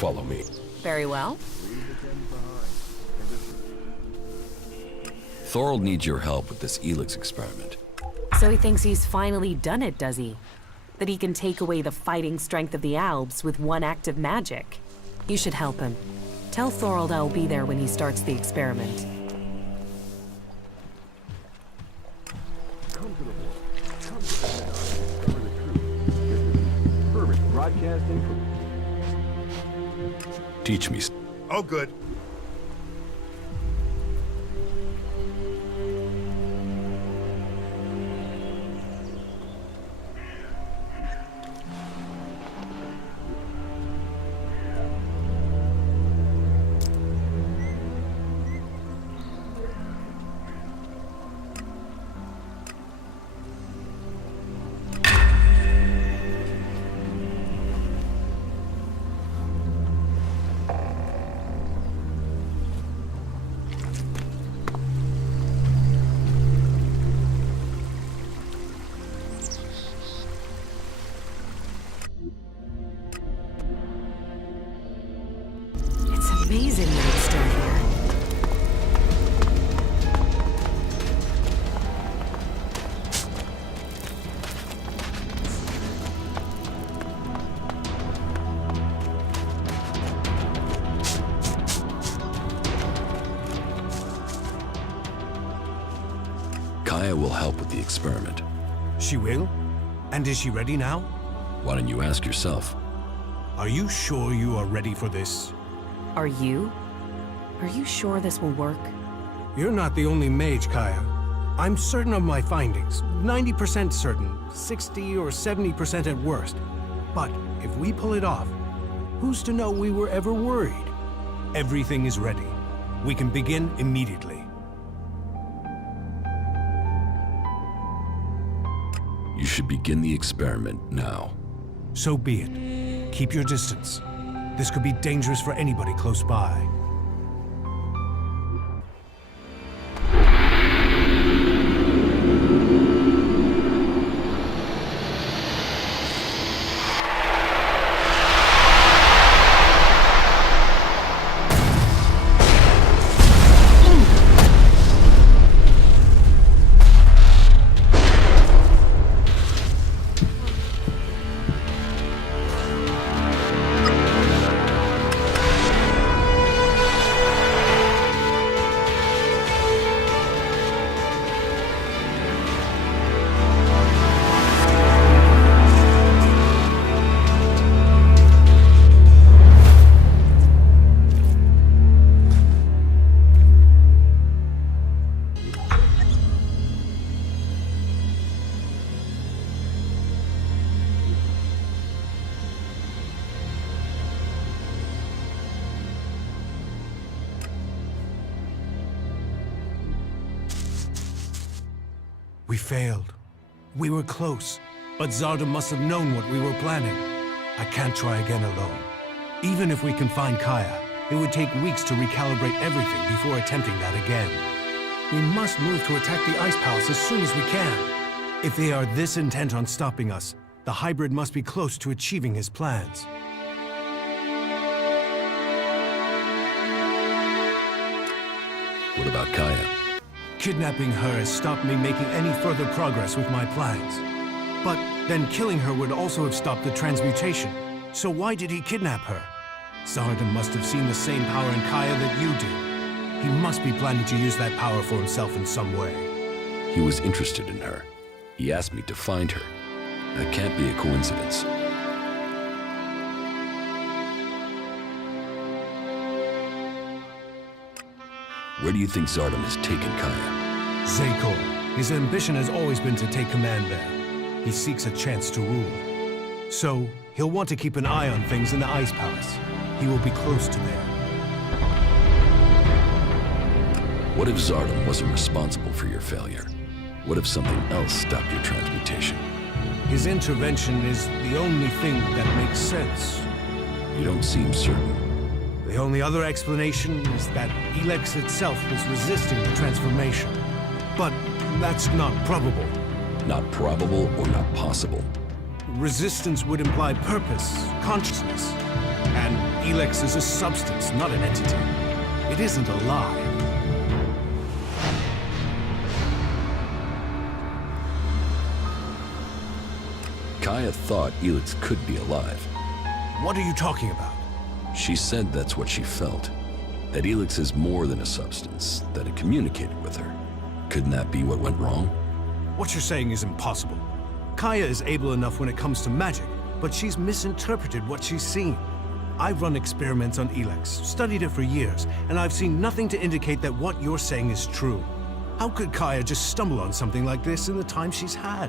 follow me. Very well. Thorold needs your help with this ELEX experiment. So he thinks he's finally done it, does he? That he can take away the fighting strength of the Albs with one act of magic. You should help him. Tell Thorold I'll be there when he starts the experiment. Teach me. Oh, good. Amazing that it's still here. Kaya will help with the experiment. She will? And is she ready now? Why don't you ask yourself? Are you sure you are ready for this? Are you? Are you sure this will work? You're not the only mage, Kaya. I'm certain of my findings. 90% certain, 60 or 70% at worst. But if we pull it off, who's to know we were ever worried? Everything is ready. We can begin immediately. You should begin the experiment now. So be it. Keep your distance. This could be dangerous for anybody close by. We failed. We were close, but Zarda must have known what we were planning. I can't try again alone. Even if we can find Kaya, it would take weeks to recalibrate everything before attempting that again. We must move to attack the Ice Palace as soon as we can. If they are this intent on stopping us, the hybrid must be close to achieving his plans. What about Kaya? Kidnapping her has stopped me making any further progress with my plans. But then killing her would also have stopped the transmutation. So why did he kidnap her? Zarda must have seen the same power in Kaya that you do. He must be planning to use that power for himself in some way. He was interested in her. He asked me to find her. That can't be a coincidence. Where do you think Zardom has taken Kaya? Xacor. His ambition has always been to take command there. He seeks a chance to rule. So, he'll want to keep an eye on things in the Ice Palace. He will be close to there. What if Zardom wasn't responsible for your failure? What if something else stopped your transmutation? His intervention is the only thing that makes sense. You don't seem certain. The only other explanation is that ELEX itself was resisting the transformation. But that's not probable. Not probable or not possible? resistance would imply purpose, consciousness. And ELEX is a substance, not an entity. It isn't alive. Kaya thought ELEX could be alive. What are you talking about? She said that's what she felt. That ELEX is more than a substance, that it communicated with her. Couldn't that be what went wrong? What you're saying is impossible. Kaya is able enough when it comes to magic, but she's misinterpreted what she's seen. I've run experiments on ELEX, studied it for years, and I've seen nothing to indicate that what you're saying is true. How could Kaya just stumble on something like this in the time she's had?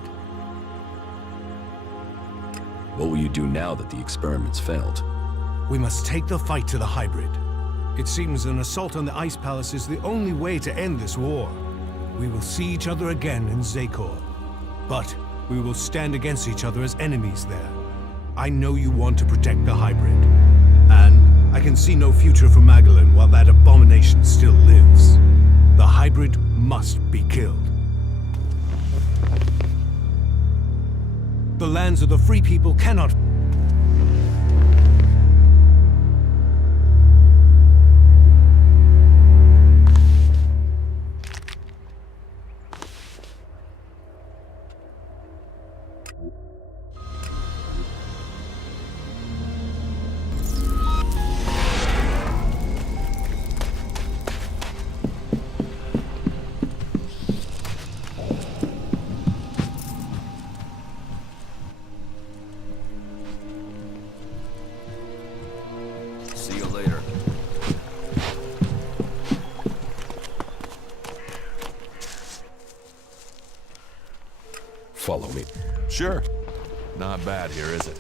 What will you do now that the experiments failed? We must take the fight to the hybrid. It seems an assault on the Ice Palace is the only way to end this war. We will see each other again in Ksakor. But we will stand against each other as enemies there. I know you want to protect the hybrid. And I can see no future for Magdalene while that abomination still lives. The hybrid must be killed. The lands of the free people cannot... See you later. Follow me. Sure. Not bad here, is it?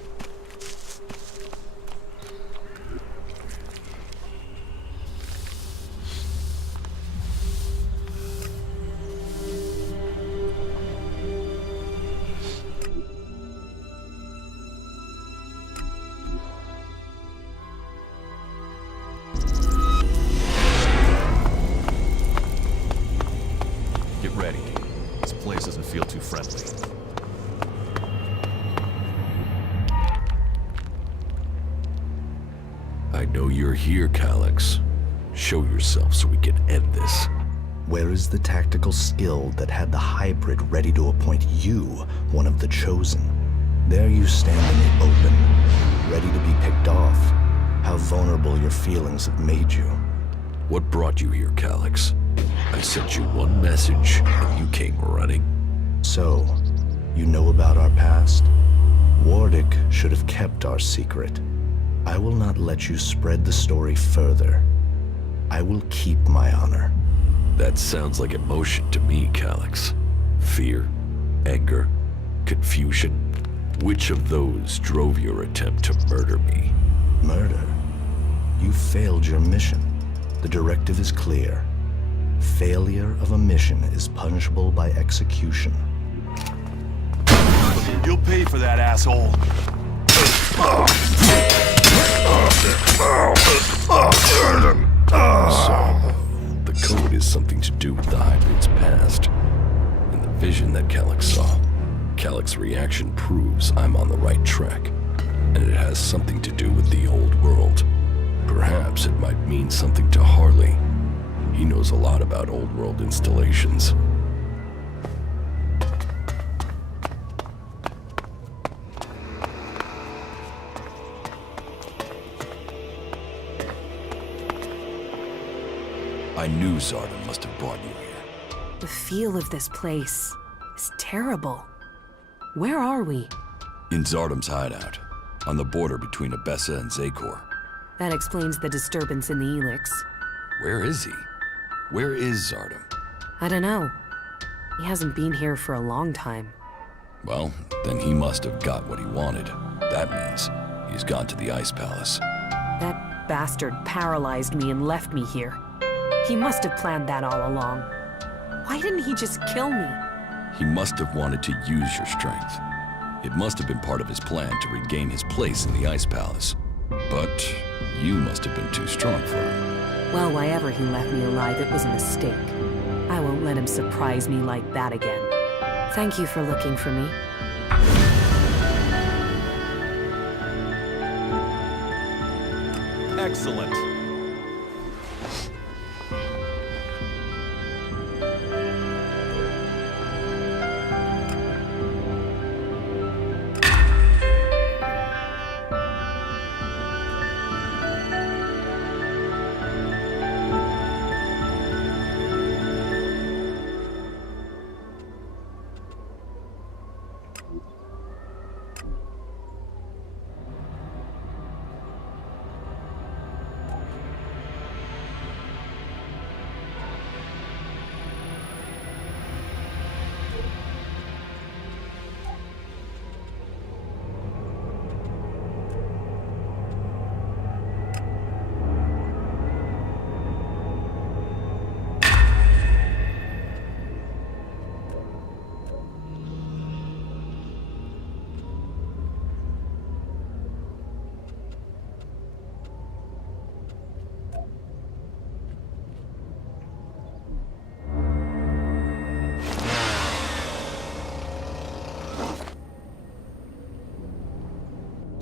Get ready. This place doesn't feel too friendly. I know you're here, Kallaks. Show yourself so we can end this. Where is the tactical skill that had the hybrid ready to appoint you one of the chosen? There you stand in the open, ready to be picked off. How vulnerable your feelings have made you. What brought you here, Kallaks? I sent you one message, and you came running. So, you know about our past? Wardic should have kept our secret. I will not let you spread the story further. I will keep my honor. That sounds like emotion to me, Kallaks. Fear, anger, confusion. Which of those drove your attempt to murder me? Murder? You failed your mission. The directive is clear. Failure of a mission is punishable by execution. You'll pay for that, asshole. So, the code is something to do with the hybrid's past. And the vision that Kallaks saw. Kallaks' reaction proves I'm on the right track. And it has something to do with the old world. Perhaps it might mean something to Harley. He knows a lot about old world installations. I knew Zardom must have brought you here. The feel of this place is terrible. Where are we? In Zardom's hideout, on the border between Abessa and Ksakor. That explains the disturbance in the ELEX. Where is he? Where is Zardom? I don't know. He hasn't been here for a long time. Well, then he must have got what he wanted. That means he's gone to the Ice Palace. That bastard paralyzed me and left me here. He must have planned that all along. Why didn't he just kill me? He must have wanted to use your strength. It must have been part of his plan to regain his place in the Ice Palace. But you must have been too strong for him. Well, why ever he left me alive, it was a mistake. I won't let him surprise me like that again. Thank you for looking for me. Excellent.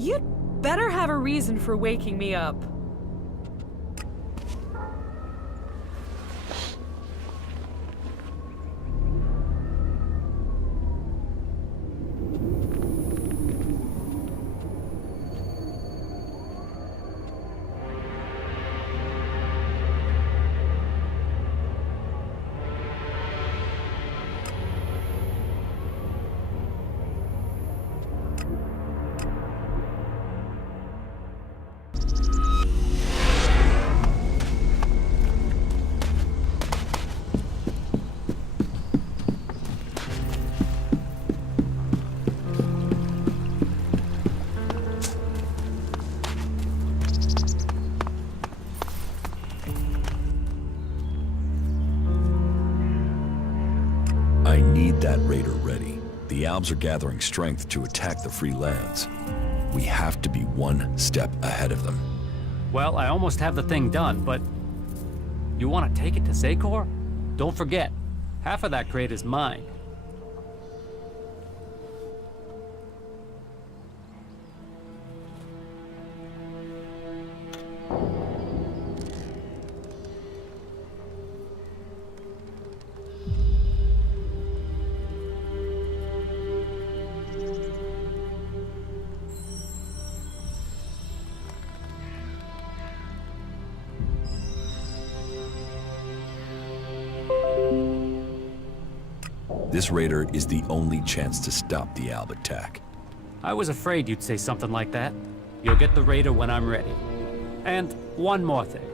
You'd better have a reason for waking me up. I need that raider ready. The Albs are gathering strength to attack the free lands. We have to be one step ahead of them. Well, I almost have the thing done, but... You want to take it to Ksakor? Don't forget, half of that crate is mine. This raider is the only chance to stop the Alb attack. I was afraid you'd say something like that. You'll get the raider when I'm ready. And one more thing.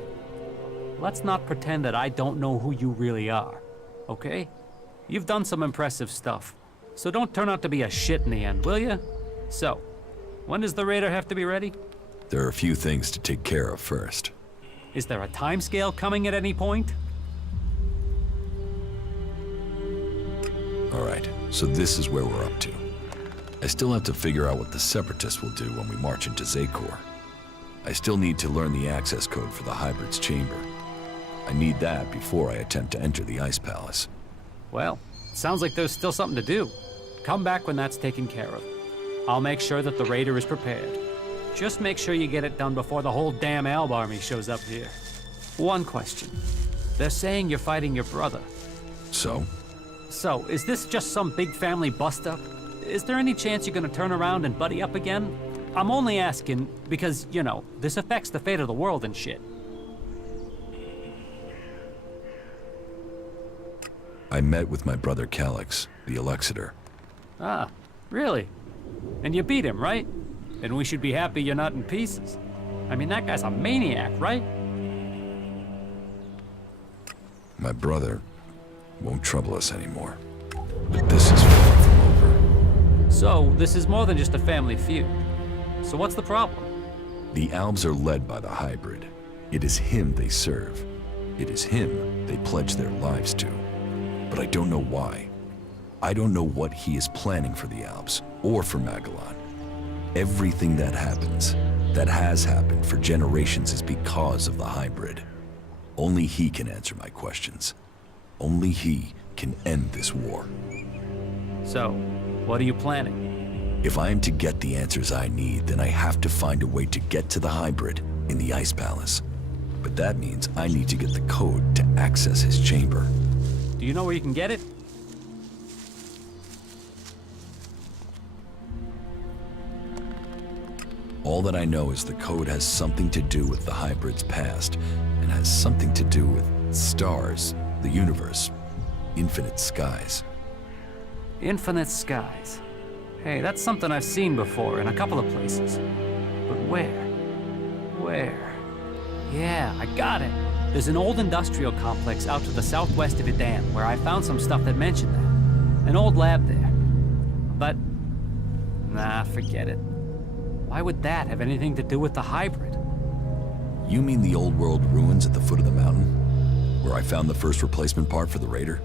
Let's not pretend that I don't know who you really are, okay? You've done some impressive stuff, so don't turn out to be a shit in the end, will you? So, when does the raider have to be ready? There are a few things to take care of first. Is there a timescale coming at any point? Alright, so this is where we're up to. I still have to figure out what the Separatists will do when we march into Ksakor. I still need to learn the access code for the Hybrid's chamber. I need that before I attempt to enter the Ice Palace. Well, sounds like there's still something to do. Come back when that's taken care of. I'll make sure that the raider is prepared. Just make sure you get it done before the whole damn Alb army shows up here. One question. They're saying you're fighting your brother. So? So, is this just some big family bust-up? Is there any chance you're gonna turn around and buddy up again? I'm only asking because, you know, this affects the fate of the world and shit. I met with my brother Kallaks, the Elexiter. Ah, really? And you beat him, right? And we should be happy you're not in pieces. I mean, that guy's a maniac, right? My brother won't trouble us anymore. But this is far from over. So, this is more than just a family feud. So what's the problem? The Albs are led by the Hybrid. It is him they serve. It is him they pledge their lives to. But I don't know why. I don't know what he is planning for the Albs, or for Magellan. Everything that happens, that has happened for generations, is because of the Hybrid. Only he can answer my questions. Only he can end this war. So, what are you planning? If I am to get the answers I need, then I have to find a way to get to the Hybrid in the Ice Palace. But that means I need to get the code to access his chamber. Do you know where you can get it? All that I know is the code has something to do with the hybrid's past, and has something to do with stars, the universe, infinite skies. Infinite skies. Hey, that's something I've seen before in a couple of places. But where? Where? Yeah, I got it. There's an old industrial complex out to the southwest of Idan where I found some stuff that mentioned that. An old lab there. But, nah, forget it. Why would that have anything to do with the hybrid? You mean the old world ruins at the foot of the mountain? Where I found the first replacement part for the Raider?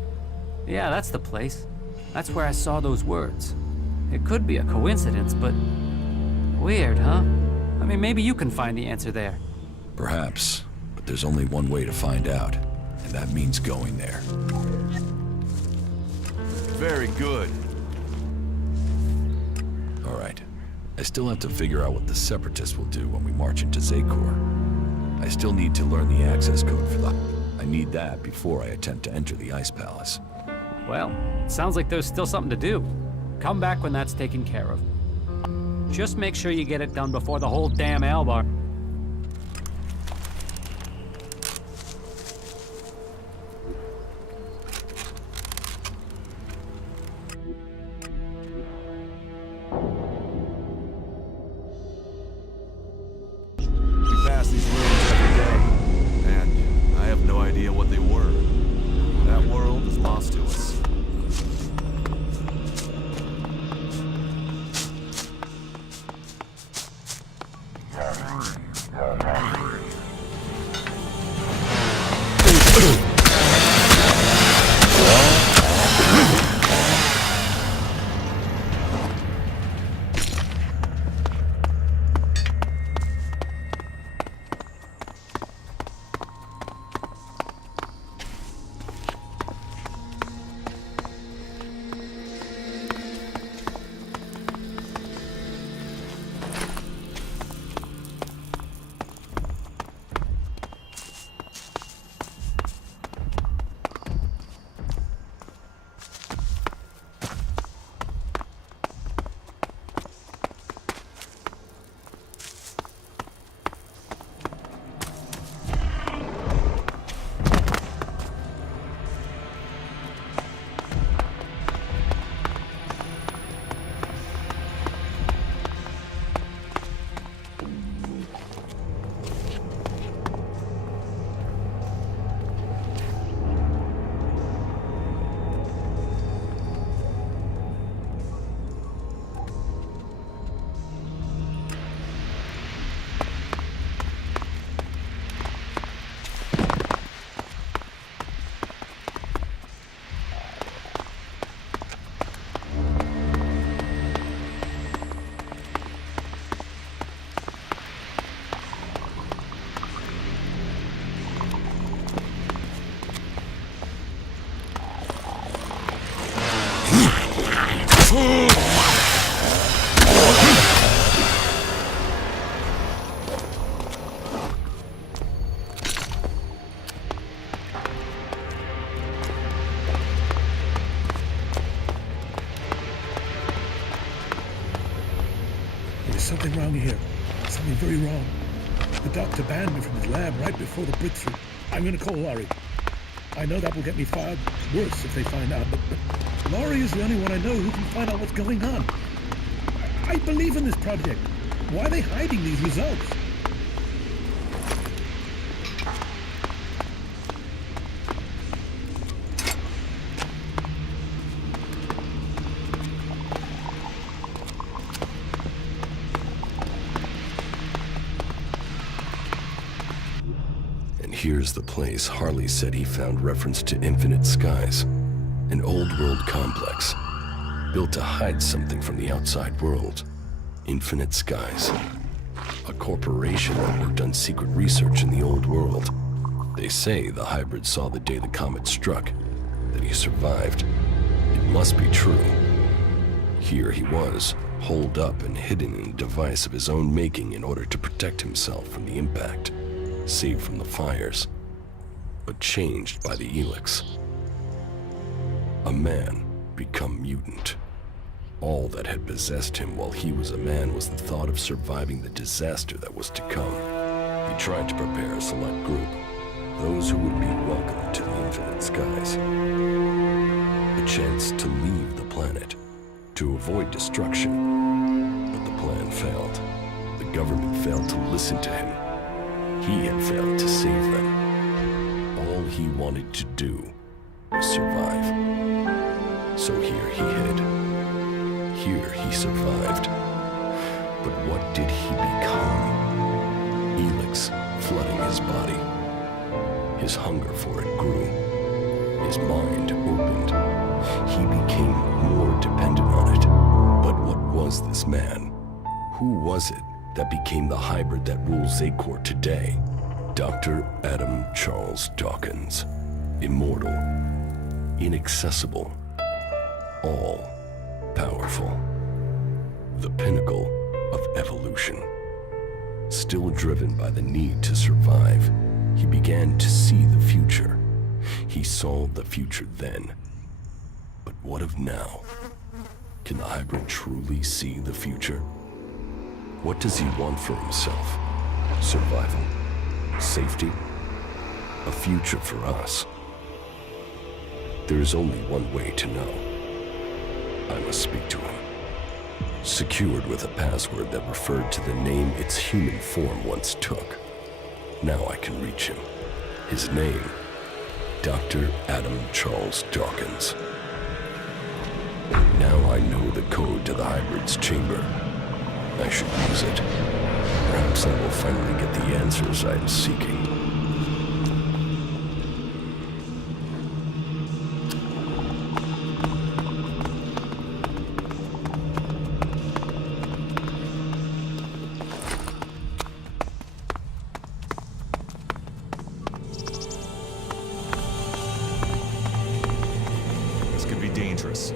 Yeah, that's the place. That's where I saw those words. It could be a coincidence, but weird, huh? I mean, maybe you can find the answer there. Perhaps, but there's only one way to find out, and that means going there. Very good. All right. I still have to figure out what the Separatists will do when we march into Xacor. I still need to learn the access code for that. I need that before I attempt to enter the Ice Palace. Well, sounds like there's still something to do. Come back when that's taken care of. Just make sure you get it done before the whole damn Albar. We pass these ruins every day, and I have no idea what they were. That world is lost to us. There's something wrong here. Something very wrong. The doctor banned me from his lab right before the breakthrough. I'm gonna call Laurie. I know that will get me fired worse if they find out, but Laurie is the only one I know who can find out what's going on. I believe in this project. Why are they hiding these results? Here's the place Harley said he found reference to infinite skies. An old world complex, built to hide something from the outside world. Infinite Skies. A corporation that worked on secret research in the old world. They say the hybrid saw the day the comet struck, that he survived. It must be true. Here he was, holed up and hidden in a device of his own making in order to protect himself from the impact, saved from the fires, but changed by the ELEX. A man become mutant. All that had possessed him while he was a man was the thought of surviving the disaster that was to come. He tried to prepare a select group, those who would be welcome to the infinite skies. A chance to leave the planet, to avoid destruction. But the plan failed. The government failed to listen to him. He had failed to save them. All he wanted to do was survive. So here he hid. Here he survived. But what did he become? ELEX flooding his body. His hunger for it grew. His mind opened. He became more dependent on it. But what was this man? Who was it that became the hybrid that rules Xacor today? Dr. Adam Charles Dawkins. Immortal. Inaccessible. All-powerful. The pinnacle of evolution. Still driven by the need to survive, he began to see the future. He saw the future then. But what of now? Can the hybrid truly see the future? What does he want for himself? Survival? Safety? A future for us? There is only one way to know. I must speak to him. Secured with a password that referred to the name its human form once took. Now I can reach him. His name, Dr. Adam Charles Dawkins. Now I know the code to the hybrid's chamber. I should use it. Perhaps I will finally get the answers I am seeking. This could be dangerous.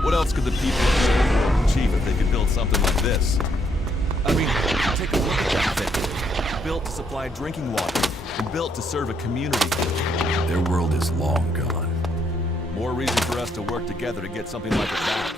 What else could the people of the world achieve if they could build something like this? I mean, take a look at that thing. Built to supply drinking water, and built to serve a community. Their world is long gone. More reason for us to work together to get something like it back.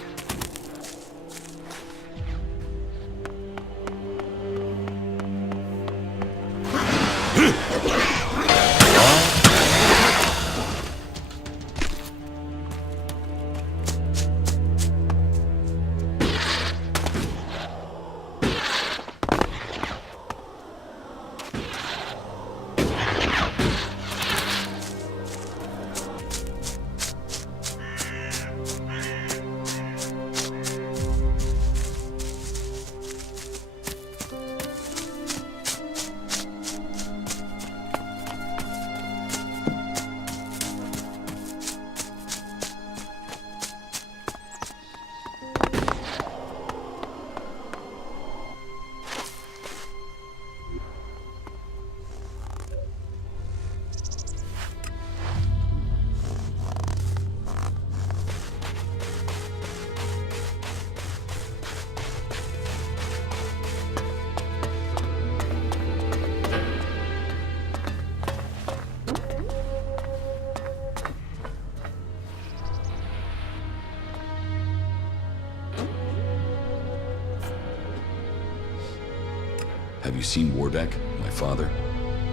Have you seen Warbeck, my father?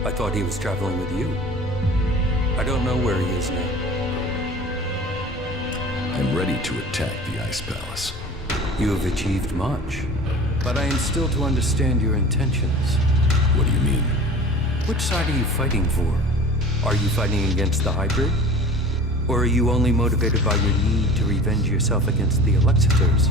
I thought he was traveling with you. I don't know where he is now. I'm ready to attack the Ice Palace. You have achieved much. but I am still to understand your intentions. What do you mean? Which side are you fighting for? Are you fighting against the hybrid? Or are you only motivated by your need to revenge yourself against the Elexitors?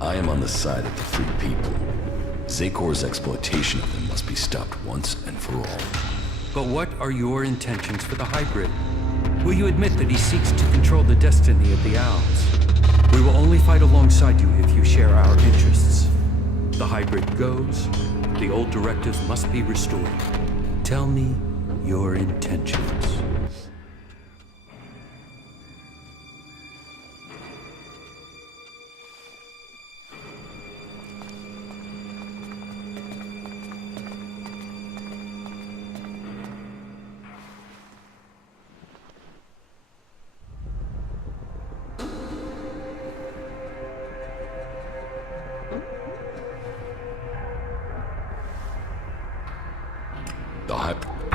I am on the side of the free people. Zakor's exploitation of them must be stopped once and for all. But what are your intentions for the hybrid? Will you admit that he seeks to control the destiny of the Owls? We will only fight alongside you if you share our interests. The hybrid goes, the old directives must be restored. Tell me your intentions.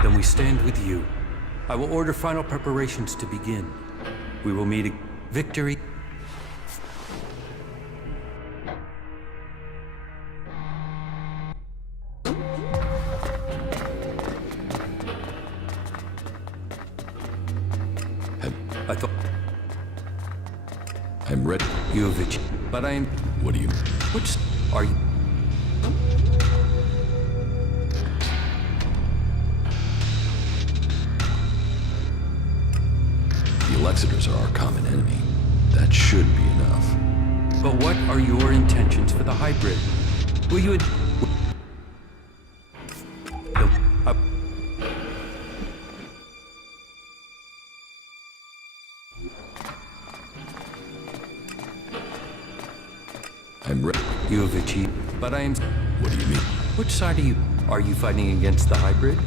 Then we stand with you. I will order final preparations to begin. We will meet victory. I thought I'm ready. you have it, but I am. What do you... Which are you? The Elexitors are our common enemy. That should be enough. But what are your intentions for the hybrid? Will you? I'm ready. You have achieved, but I am. What do you mean? Which side are you? Are you fighting against the hybrid?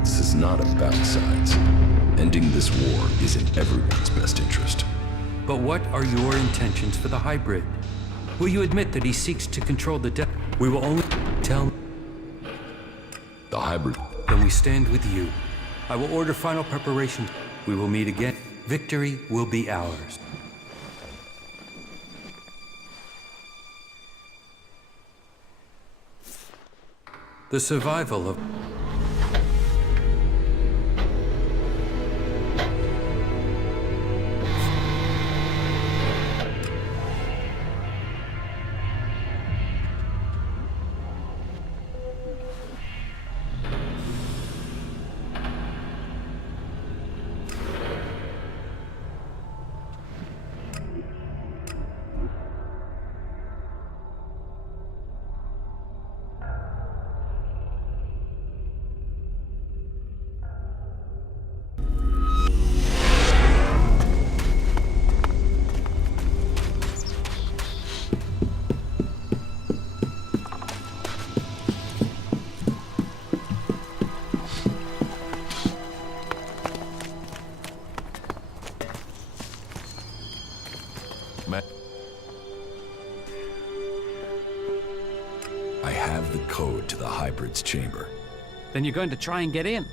This is not about sides. Ending this war is in everyone's best interest. But what are your intentions for the hybrid? Will you admit that he seeks to control the death? We will only tell. The hybrid... Then we stand with you. I will order final preparations. We will meet again. Victory will be ours. The survival of... I have the code to the hybrid's chamber. Then you're going to try and get in.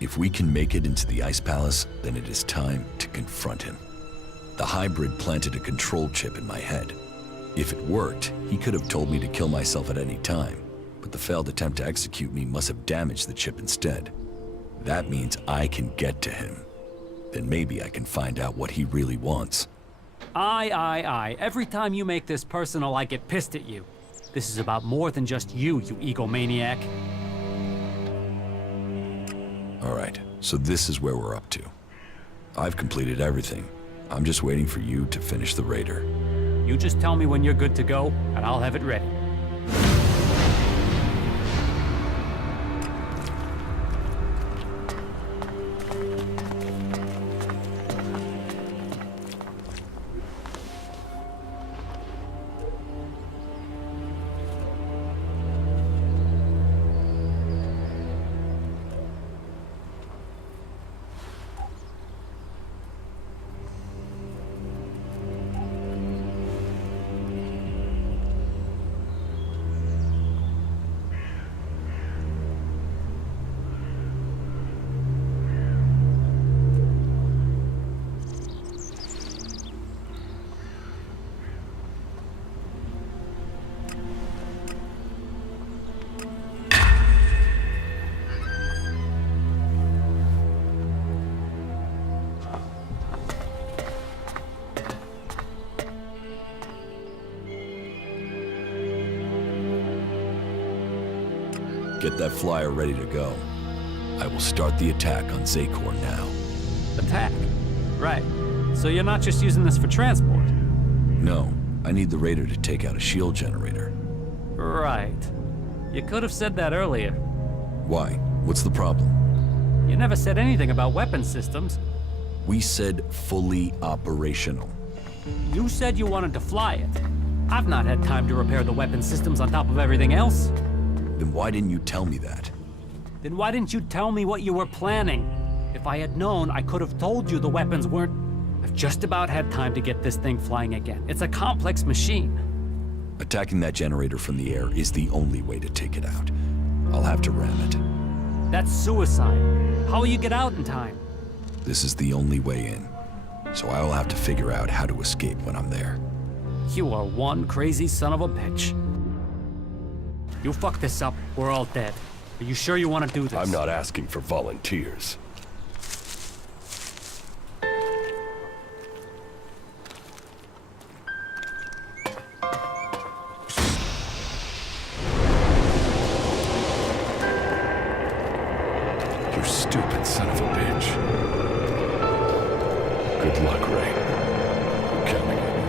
If we can make it into the Ice Palace, then it is time to confront him. The hybrid planted a control chip in my head. If it worked, he could have told me to kill myself at any time, but the failed attempt to execute me must have damaged the chip instead. That means I can get to him. Then maybe I can find out what he really wants. Aye. Every time you make this personal, I get pissed at you. This is about more than just you egomaniac. All right, so this is where we're up to. I've completed everything. I'm just waiting for you to finish the raider. You just tell me when you're good to go, and I'll have it ready. Get that flyer ready to go. I will start the attack on Xacor now. Attack? Right. So you're not just using this for transport? No, I need the raider to take out a shield generator. Right. You could have said that earlier. Why? What's the problem? You never said anything about weapon systems. We said fully operational. You said you wanted to fly it. I've not had time to repair the weapon systems on top of everything else. Then why didn't you tell me that? Then why didn't you tell me what you were planning? If I had known, I could have told you the weapons weren't... I've just about had time to get this thing flying again. It's a complex machine. Attacking that generator from the air is the only way to take it out. I'll have to ram it. That's suicide. How will you get out in time? This is the only way in. So I will have to figure out how to escape when I'm there. You are one crazy son of a bitch. You fuck this up, we're all dead. Are you sure you want to do this? I'm not asking for volunteers. You stupid son of a bitch. Good luck, Ray. I'm counting on you.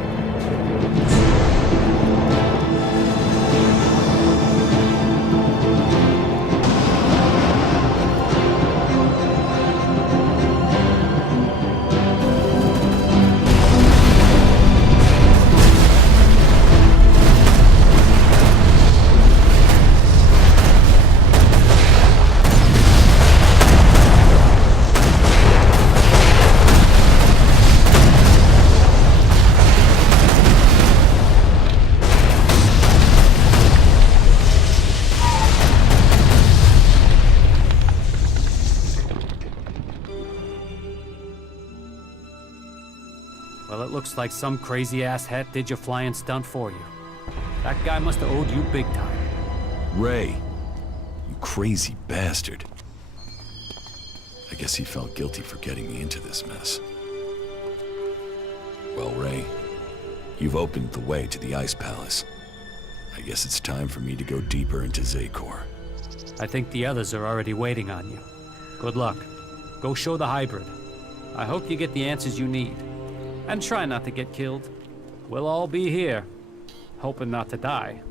Well, it looks like some crazy-ass hat did your flying stunt for you. That guy must have owed you big time. Ray, you crazy bastard. I guess he felt guilty for getting me into this mess. Well, Ray, you've opened the way to the Ice Palace. I guess it's time for me to go deeper into Xacor. I think the others are already waiting on you. Good luck. Go show the hybrid. I hope you get the answers you need. And try not to get killed. We'll all be here, hoping not to die.